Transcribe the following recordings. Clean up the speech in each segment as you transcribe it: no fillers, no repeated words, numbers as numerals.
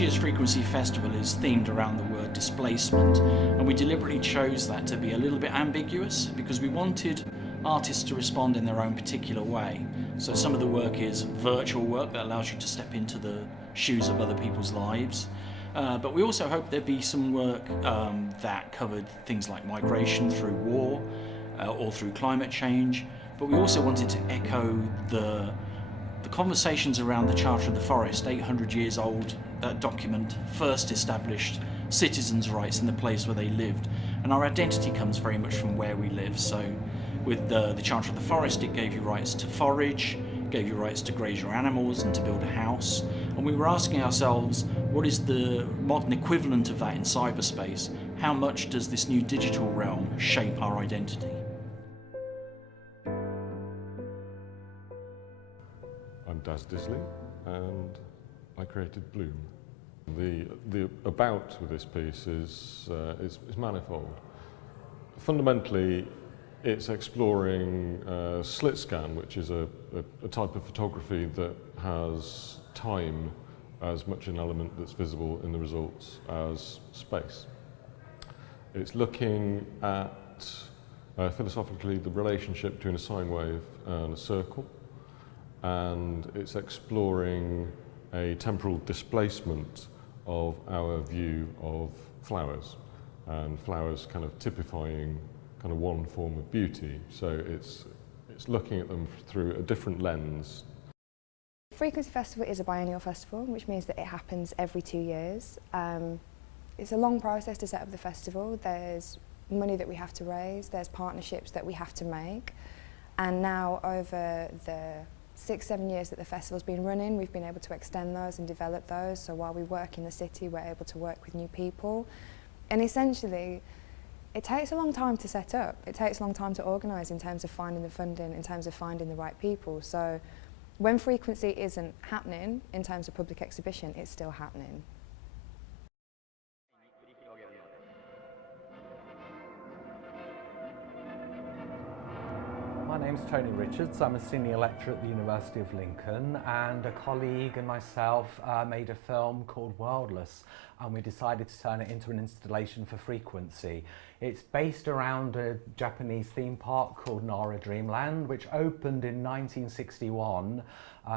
This year's Frequency Festival is themed around the word displacement, and we deliberately chose that to be a little bit ambiguous because we wanted artists to respond in their own particular way. So some of the work is virtual work that allows you to step into the shoes of other people's lives. But we also hope there'd be some work that covered things like migration through war or through climate change. But we also wanted to echo the conversations around the Charter of the Forest, 800 years old document, first established citizens' rights in the place where they lived. And our identity comes very much from where we live. So with the Charter of the Forest, it gave you rights to forage, gave you rights to graze your animals and to build a house. And we were asking ourselves, what is the modern equivalent of that in cyberspace? How much does this new digital realm shape our identity? I'm Daz Disley, and I created Bloom. The about with this piece is manifold. Fundamentally, it's exploring slit scan, which is a type of photography that has time as much an element that's visible in the results as space. It's looking at, philosophically, the relationship between a sine wave and a circle, and it's exploring a temporal displacement of our view of flowers, and flowers kind of typifying kind of one form of beauty. So it's looking at them through a different lens. Frequency Festival is a biennial festival, which means that it happens every 2 years. It's a long process to set up the festival. There's money that we have to raise, there's partnerships that we have to make, and now over the 6-7 years that the festival's been running, we've been able to extend those and develop those. So while we work in the city, we're able to work with new people. And essentially, it takes a long time to set up. It takes a long time to organise in terms of finding the funding, in terms of finding the right people. So when Frequency isn't happening in terms of public exhibition, it's still happening. My name's Tony Richards. I'm a senior lecturer at the University of Lincoln, and a colleague and myself made a film called Worldless, and we decided to turn it into an installation for Frequency. It's based around a Japanese theme park called Nara Dreamland, which opened in 1961,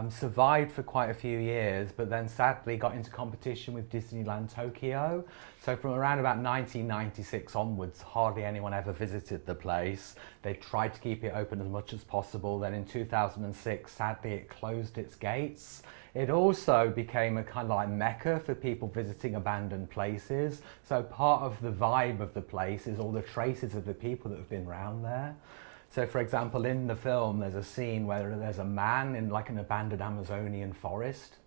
survived for quite a few years, but then sadly got into competition with Disneyland Tokyo. So from around about 1996 onwards, hardly anyone ever visited the place. They tried to keep it open as much as possible. Then in 2006, sadly, it closed its gates. It also became a kind of like mecca for people visiting abandoned places. So part of the vibe of the place is all the traces of the people that have been around there. So for example, in the film, there's a scene where there's a man in like an abandoned Amazonian forest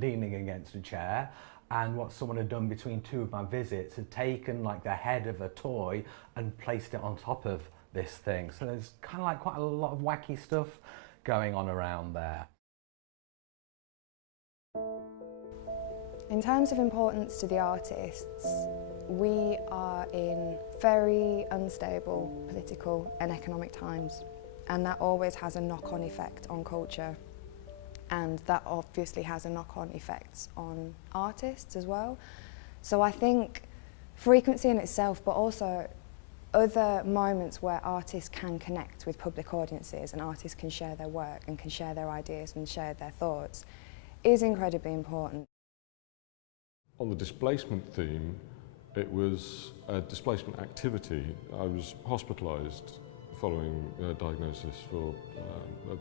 leaning against a chair. And what someone had done between two of my visits had taken like the head of a toy and placed it on top of this thing. So there's kind of like quite a lot of wacky stuff going on around there. In terms of importance to the artists, we are in very unstable political and economic times, and that always has a knock-on effect on culture, and that obviously has a knock-on effect on artists as well. So I think Frequency in itself, but also other moments where artists can connect with public audiences and artists can share their work and can share their ideas and share their thoughts, is incredibly important. On the displacement theme, it was a displacement activity. I was hospitalised following a diagnosis for a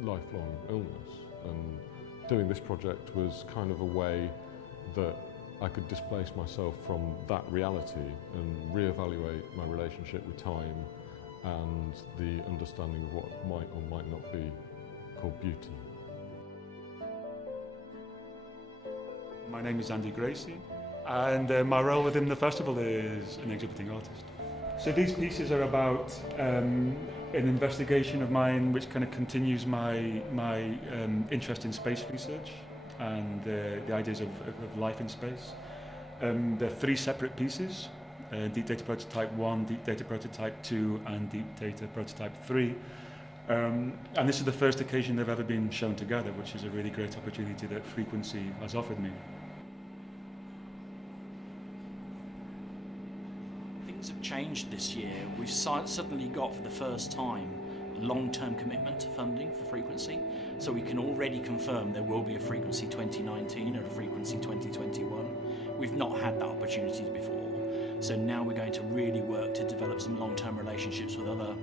lifelong illness, and doing this project was kind of a way that I could displace myself from that reality and reevaluate my relationship with time and the understanding of what might or might not be called beauty. My name is Andy Gracie, and my role within the festival is an exhibiting artist. So these pieces are about an investigation of mine which kind of continues my interest in space research and the ideas of life in space. There are 3 separate pieces, Deep Data Prototype 1, Deep Data Prototype 2 and Deep Data Prototype 3. And this is the first occasion they've ever been shown together, which is a really great opportunity that Frequency has offered me. changed this year. We've suddenly got, for the first time, long-term commitment to funding for Frequency. So we can already confirm there will be a Frequency 2019 and a Frequency 2021. We've not had that opportunity before. So now we're going to really work to develop some long-term relationships with other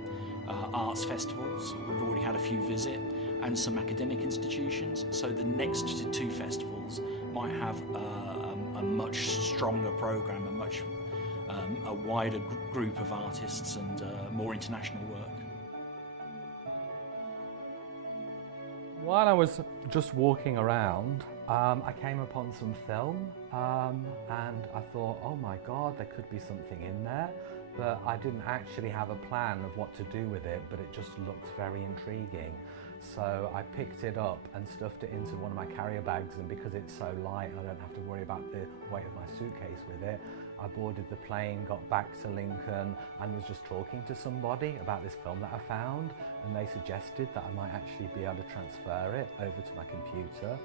arts festivals. We've already had a few visit, and some academic institutions. So the next two festivals might have a much stronger program, a wider group of artists and more international work. While I was just walking around, I came upon some film and I thought, oh my God, there could be something in there. But I didn't actually have a plan of what to do with it, but it just looked very intriguing. So I picked it up and stuffed it into one of my carrier bags, and because it's so light I don't have to worry about the weight of my suitcase with it, I boarded the plane, got back to Lincoln and was just talking to somebody about this film that I found, and they suggested that I might actually be able to transfer it over to my computer.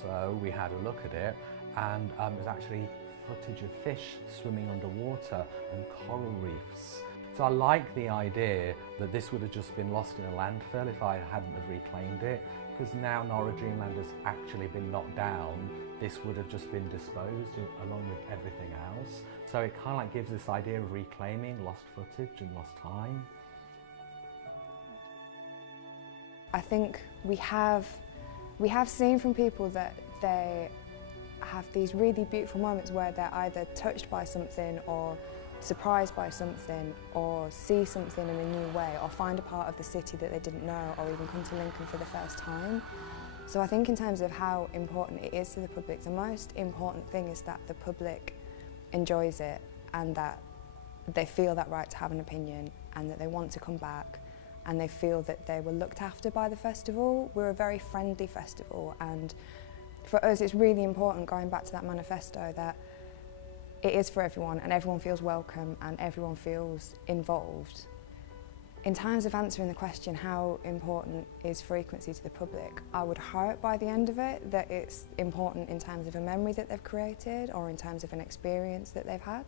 So we had a look at it, and it was actually footage of fish swimming underwater and coral reefs. So I like the idea that this would have just been lost in a landfill if I hadn't have reclaimed it, because now Norwich Dreamland has actually been knocked down, this would have just been disposed along with everything else. So it kind of like gives this idea of reclaiming lost footage and lost time. I think we have seen from people that they have these really beautiful moments where they're either touched by something or surprised by something, or see something in a new way, or find a part of the city that they didn't know, or even come to Lincoln for the first time. So I think in terms of how important it is to the public, the most important thing is that the public enjoys it and that they feel that right to have an opinion and that they want to come back and they feel that they were looked after by the festival. We're a very friendly festival, and for us it's really important, going back to that manifesto, that it is for everyone and everyone feels welcome and everyone feels involved. In terms of answering the question, how important is Frequency to the public, I would hope by the end of it that it's important in terms of a memory that they've created or in terms of an experience that they've had.